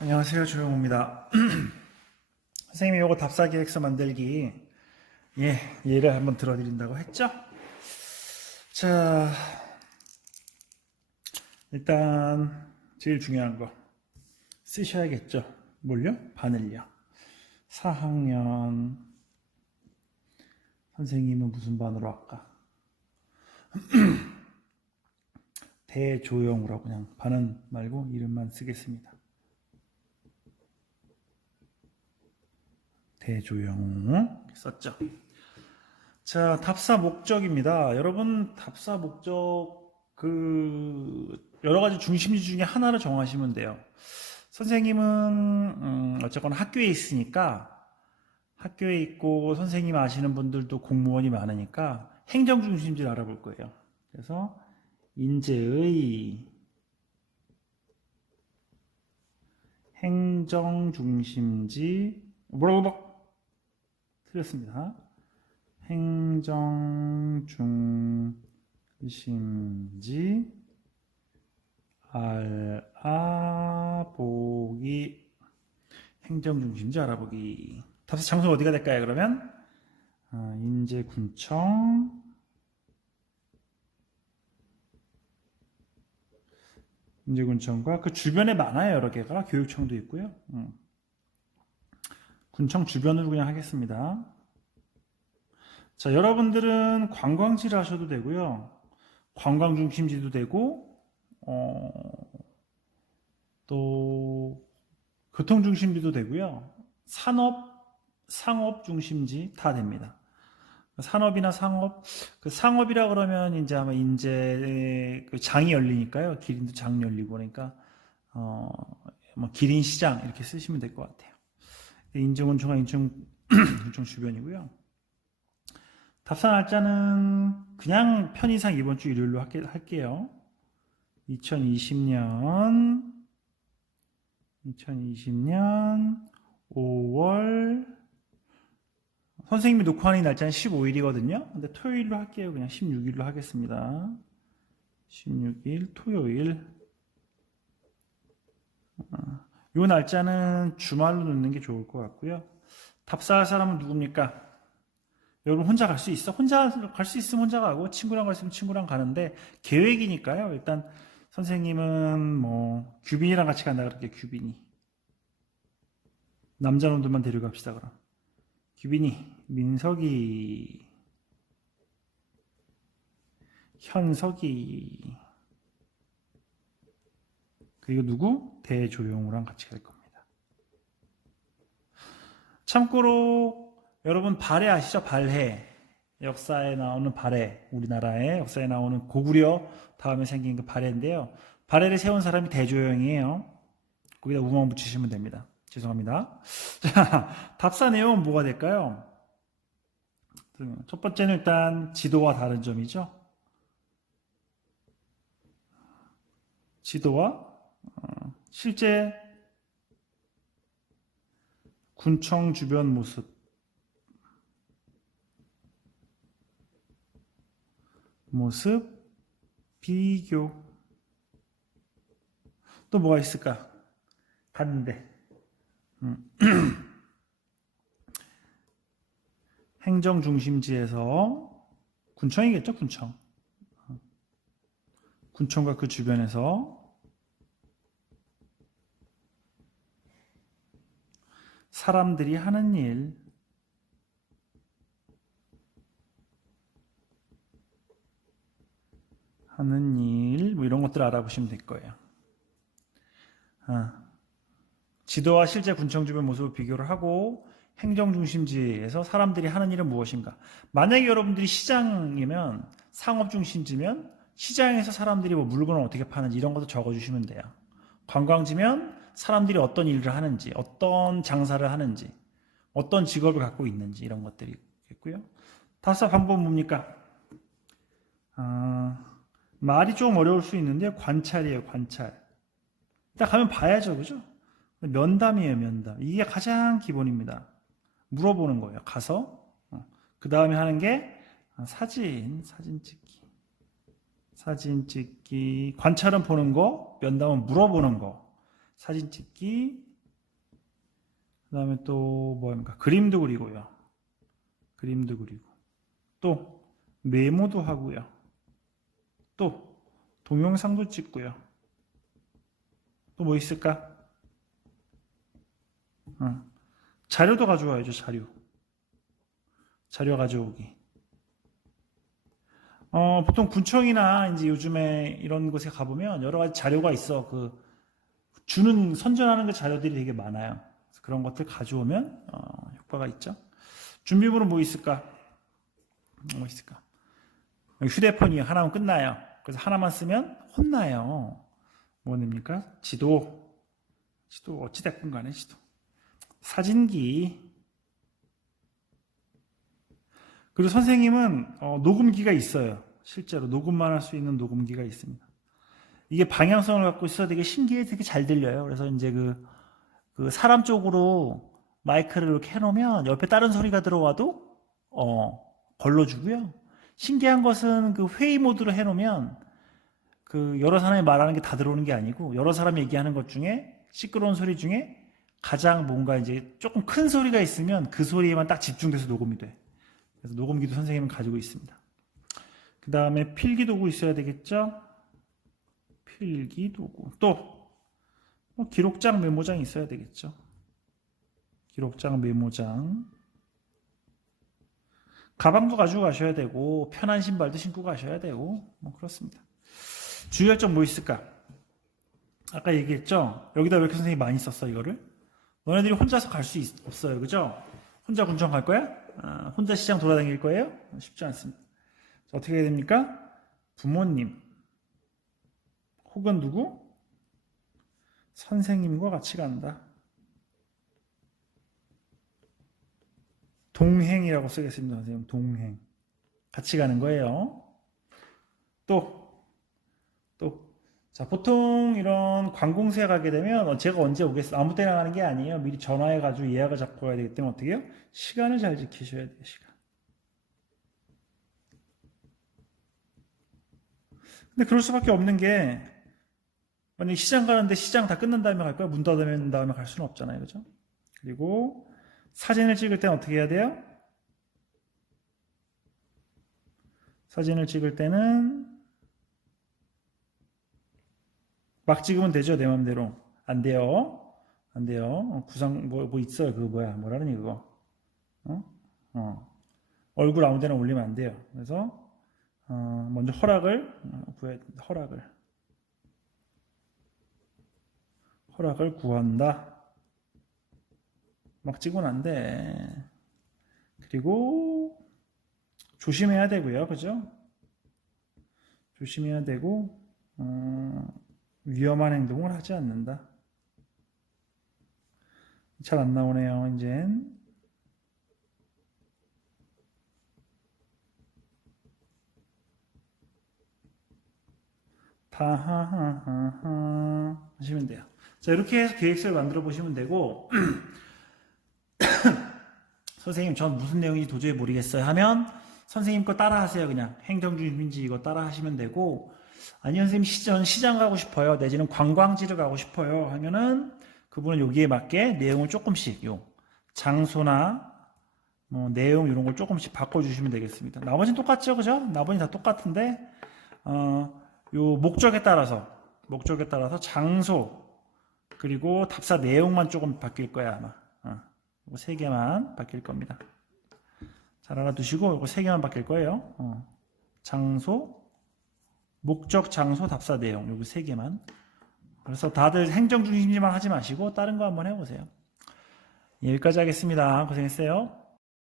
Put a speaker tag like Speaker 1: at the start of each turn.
Speaker 1: 안녕하세요. 조용호입니다. 선생님이 요거 답사 계획서 만들기 예, 예를 한번 들어드린다고 했죠? 자, 일단 제일 중요한 거 쓰셔야겠죠? 뭘요? 바늘요. 4학년 선생님은 무슨 반으로 할까? 대조영으로 그냥 반은 말고 이름만 쓰겠습니다. 대조영 썼죠. 자, 답사 목적입니다. 여러분 답사 목적 그 여러 가지 중심지 중에 하나를 정하시면 돼요. 선생님은 음, 어쨌거나 학교에 있으니까 학교에 있고 선생님 아시는 분들도 공무원이 많으니까 행정 중심지를 알아볼 거예요. 그래서 인재의 행정 중심지 뭐라고 틀렸습니다. 행정 중심지 알아보기 행정 중심지 알아보기 답사 장소 어디가 될까요? 그러면 아, 인제군청 인제군청과 그 주변에 많아요 여러 개가 교육청도 있고요. 음. 군청 주변으로 그냥 하겠습니다. 자, 여러분들은 관광지를 하셔도 되고요. 관광 중심지도 되고, 어, 또, 교통 중심지도 되고요. 산업, 상업 중심지 다 됩니다. 산업이나 상업, 그 상업이라 그러면 이제 아마 인제 그 장이 열리니까요. 기린도 장 열리고 그러니까, 어, 뭐 기린 시장 이렇게 쓰시면 될 것 같아요. 인증원청과 인증, 인증 주변이고요. 답사 날짜는 그냥 편의상 이번 주 일요일로 할게, 할게요. 2020년 2020년 5월 선생님이 녹화하는 날짜는 15일이거든요. 근데 토요일로 할게요. 그냥 16일로 하겠습니다. 16일 토요일 요 날짜는 주말로 넣는 게 좋을 것 같고요. 답사할 사람은 누굽니까? 여러분 혼자 갈 수 있어? 혼자 갈 수 있으면 혼자 가고 친구랑 갈 수 있으면 친구랑 가는데 계획이니까요. 일단 선생님은 뭐 규빈이랑 같이 간다 그럴게 규빈이 남자놈들만 데려갑시다 그럼 규빈이 민석이 현석이 그리고 누구? 대조용우랑 같이 갈 겁니다. 참고로 여러분 발해 아시죠? 발해. 역사에 나오는 발해. 우리나라의 역사에 나오는 고구려 다음에 생긴 그 발해인데요. 발해를 세운 사람이 대조영이에요. 거기다 우만 붙이시면 됩니다. 죄송합니다. 자, 답사 내용은 뭐가 될까요? 첫 번째는 일단 지도와 다른 점이죠. 지도와 어, 실제 군청 주변 모습 모습 비교 또 뭐가 있을까? 갔는데 음. 행정 중심지에서 군청이겠죠 군청 군청과 그 주변에서 사람들이 하는 일, 하는 일, 뭐 이런 것들 알아보시면 될 거예요. 아, 지도와 실제 군청 주변 모습을 비교를 하고 행정 중심지에서 사람들이 하는 일은 무엇인가? 만약에 여러분들이 시장이면 상업 중심지면 시장에서 사람들이 뭐 물건을 어떻게 파는지 이런 것도 적어주시면 돼요. 관광지면 사람들이 어떤 일을 하는지, 어떤 장사를 하는지, 어떤 직업을 갖고 있는지 이런 것들이 있겠고요. 답사 방법은 뭡니까? 아, 말이 좀 어려울 수 있는데 관찰이에요, 관찰. 일단 가면 봐야죠, 그죠? 면담이에요, 면담. 이게 가장 기본입니다. 물어보는 거예요. 가서 그 다음에 하는 게 사진, 사진 찍기, 사진 찍기. 관찰은 보는 거, 면담은 물어보는 거. 사진 찍기, 그 다음에 또 뭐합니까? 그림도 그리고요. 그림도 그리고. 또 메모도 하고요. 또 동영상도 찍고요. 또 뭐 있을까? 어. 자료도 가져와야죠, 자료. 자료 가져오기. 어, 보통 군청이나 이제 요즘에 이런 곳에 가보면 여러 가지 자료가 있어. 그, 주는, 선전하는 그 자료들이 되게 많아요. 그런 것들 가져오면, 어, 효과가 있죠. 준비물은 뭐 있을까? 뭐 있을까? 휴대폰이 하나면 끝나요. 그래서 하나만 쓰면 혼나요. 뭐 됩니까? 지도. 지도, 어찌됐건 간에 지도. 사진기. 그리고 선생님은 어, 녹음기가 있어요. 실제로 녹음만 할 수 있는 녹음기가 있습니다. 이게 방향성을 갖고 있어 되게 신기해 되게 잘 들려요. 그래서 이제 그, 그 사람 쪽으로 마이크를 이렇게 해놓으면 옆에 다른 소리가 들어와도 어, 걸러주고요. 신기한 것은 그 회의 모드로 해놓으면 그 여러 사람이 말하는 게 다 들어오는 게 아니고 여러 사람이 얘기하는 것 중에 시끄러운 소리 중에 가장 뭔가 이제 조금 큰 소리가 있으면 그 소리에만 딱 집중돼서 녹음이 돼. 그래서 녹음기도 선생님은 가지고 있습니다. 그 다음에 필기 도구 있어야 되겠죠? 필기 도구. 또, 뭐 기록장, 메모장 있어야 되겠죠? 기록장, 메모장. 가방도 가지고 가셔야 되고, 편한 신발도 신고 가셔야 되고, 뭐 그렇습니다. 주의할 점 뭐 있을까? 아까 얘기했죠? 여기다 왜 이렇게 선생님이 많이 썼어, 이거를? 너네들이 혼자서 갈 수 없어요. 그죠? 혼자 군청 갈 거야? 아, 혼자 시장 돌아다닐 거예요? 쉽지 않습니다. 자, 어떻게 해야 됩니까? 부모님, 혹은 누구? 선생님과 같이 간다. 동행이라고 쓰겠습니다, 선생님. 동행. 같이 가는 거예요. 또, 또, 자, 보통 이런 관공서에 가게 되면 어, 제가 언제 오겠어? 아무 때나 가는 게 아니에요. 미리 전화해가지고 예약을 잡고 가야 되기 때문에 어떻게 해요? 시간을 잘 지키셔야 돼요, 시간. 근데 그럴 수밖에 없는 게, 만약에 시장 가는데 시장 다 끝난 다음에 갈 거야? 문 닫은 다음에 갈 수는 없잖아요. 그죠? 그리고 사진을 찍을 때는 어떻게 해야 돼요? 사진을 찍을 때는 막 찍으면 되죠, 내 맘대로. 안 돼요. 안 돼요. 어, 구상, 뭐, 뭐 있어요. 그거 뭐야. 뭐라는 그거. 어? 어. 얼굴 아무 데나 올리면 안 돼요. 그래서, 어, 먼저 허락을, 어, 구해, 허락을. 허락을 구한다. 막 찍으면 안 돼. 그리고, 조심해야 되고요. 그죠? 조심해야 되고, 어, 위험한 행동을 하지 않는다. 잘 안 나오네요, 이젠. 다하하하하 하시면 돼요. 자, 이렇게 해서 계획서를 만들어 보시면 되고, 선생님, 전 무슨 내용인지 도저히 모르겠어요 하면, 선생님 거 따라 하세요, 그냥. 행정주민지 이거 따라 하시면 되고, 아니요, 선생님, 시장, 시장 가고 싶어요. 내지는 관광지를 가고 싶어요. 하면은, 그분은 여기에 맞게 내용을 조금씩, 요, 장소나, 뭐, 내용, 이런 걸 조금씩 바꿔주시면 되겠습니다. 나머지는 똑같죠, 그죠? 나머지 다 똑같은데, 어, 요, 목적에 따라서, 목적에 따라서 장소, 그리고 답사 내용만 조금 바뀔 거야, 아마. 어, 이거 세 개만 바뀔 겁니다. 잘 알아두시고, 이거 세 개만 바뀔 거예요. 어, 장소, 목적, 장소, 답사 내용 요거 세 개만. 그래서 다들 행정 중심지만 하지 마시고 다른 거 한번 해보세요. 예, 여기까지 하겠습니다. 고생했어요.